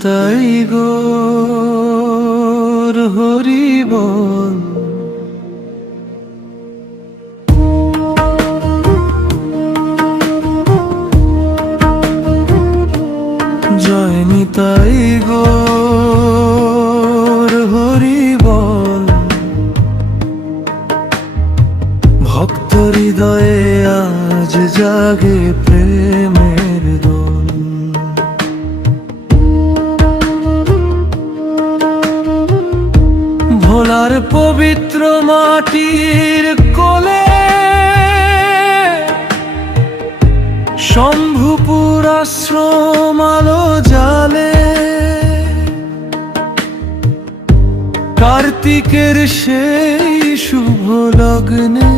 নিতাই গৌর হরি বল। জয় নিতাই গৌর হরি বল। ভক্ত হৃদয়ে আজ জাগে প্রেমের দোল। ভোলার পবিত্র মাটির কোলে শম্ভুপুর আশ্রম আলো জালে। কার্তিকের সেই শুভ লগ্নে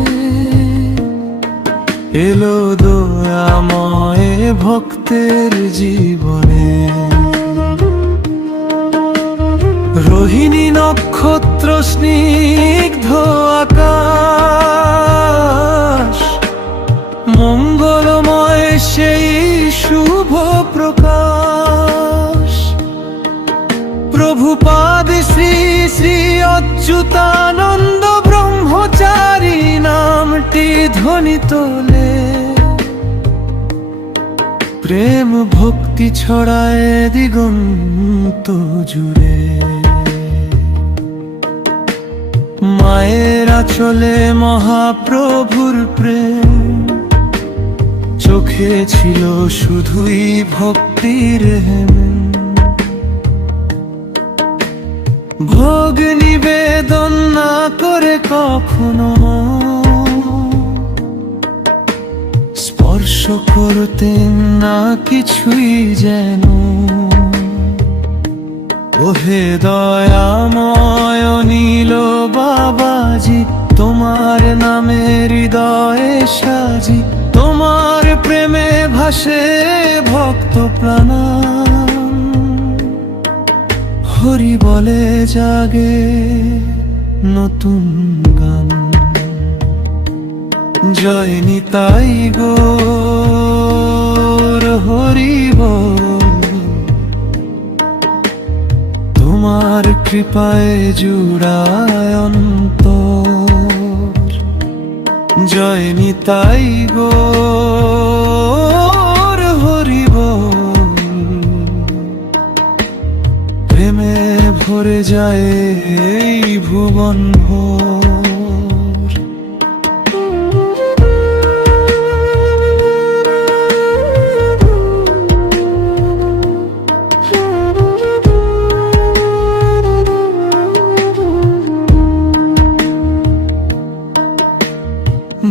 এলো দয়াময় ভক্তের জীবনে। রোহিণী নক্ষত্র স্নিগ্ধ আকাশ, মঙ্গলময় সেই শুভ প্রকাশ। প্রভুপাদ শ্রী শ্রী অচ্যুতানন্দ ব্রহ্মচারী নামটি ধ্বনি তোলে। প্রেম ভক্তি ছড়ায় দিগন্ত জুড়ে। মায়ের আঁচলে মহাপ্রভুর প্রেম, চোখে ছিল শুধুই ভক্তির হেম। ভোগ নিবেদন না করে কখনো স্পর্শ করতেন না কিছুই যেন। ওহে দয়াময় নীল বাবাজি, তোমার নামে হৃদয়ে সাজি। তোমার প্রেমে ভাসে ভক্ত প্রাণ, হরি বলে জাগে নতুন গান। জয় নিতাই গৌর হরি বল। তোমার কৃপায় জুড়ায় অন্তর। জয় নিতাই গৌর হরি বল। প্রেমে ভরে যায় এই ভুবন ভোর।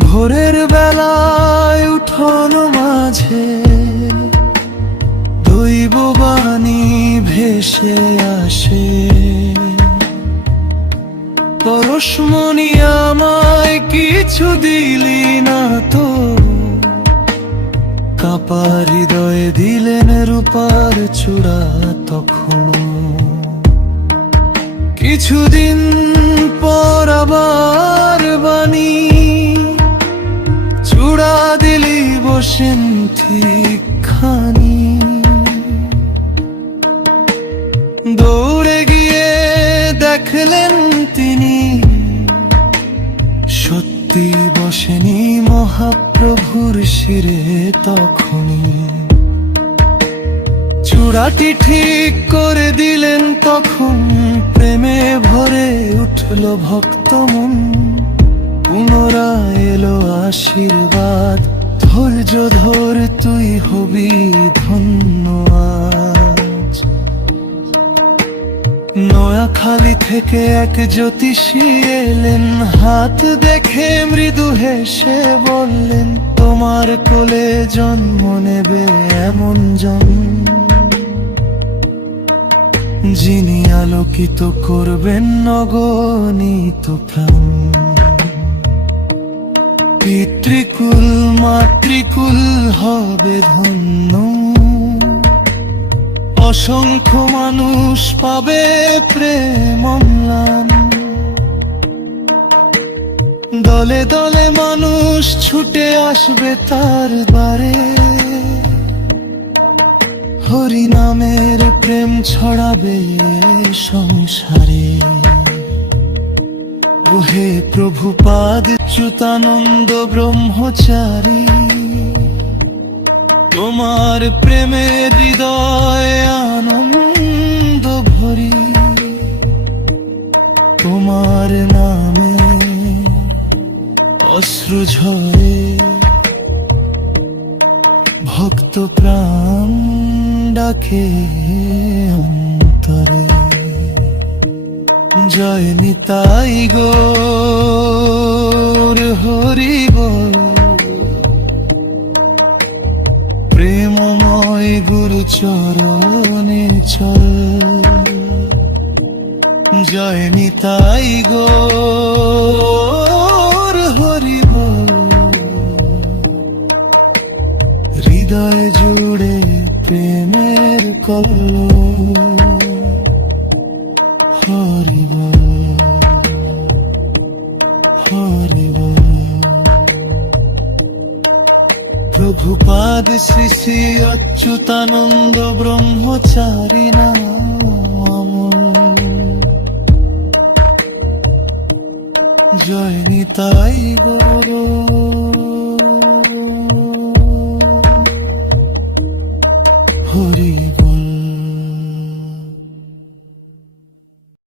ভোরের বেলায় উঠোন মাঝে দৈববাণী ভেসে আসে। পরশমণি আমায় কিছু দিলি না তো, কাঁপা হৃদয়ে দিলেন রূপার চূড়া তখন। কিছুদিন পর আবার বাণী, চূড়া দিলি বসেন ঠিক খানি। দৌড়ে গিয়ে দেখলেন তিনি সত্যি বসেনি মহাপ্রভুর শিরে তখনই। চূড়াটি ঠিক করে দিলেন তখন, প্রেমে ভরে উঠল ভক্ত মন। পুনরায় এলো আশীর্বাদ, ধৈর্য ধর তুই হবি ধন্য আজ। নোয়াখালী থেকে এক জ্যোতিষী এলেন, হাত দেখে মৃদু হেসে বললেন, তোমার কোলে জন্ম নেবে এমন জন, যিনি আলোকিত করবেন অগণিত প্রাণ। পিতৃকুল মাতৃকুল হবে ধন্য, অসংখ্য মানুষ পাবে প্রেম অম্লান। দলে দলে মানুষ ছুটে আসবে তার বারে, হরি নামের প্রেম ছড়াবে সংসারে। ওহে প্রভুপাদ চ্যুতানন্দ ব্রহ্মচারী, তোমার প্রেমের হৃদয় আনন্দ ভরি। তোমার নামে অশ্রু ঝরে, ভক্ত প্রাণ ডাকে অন্তরে। জয় নিতাই গৌর হরি বল, প্রেমময় গুরু চরণে চল। জয় নিতাই গৌর হরি বল, হৃদয় জুড়ে প্রেমের কল্লোল। হরি বল, হরি বল। প্রভুপাদ শ্রী শ্রী অচ্যুতানন্দ ব্রহ্মচারী নাম অমর। জয় নিতাই গৌর।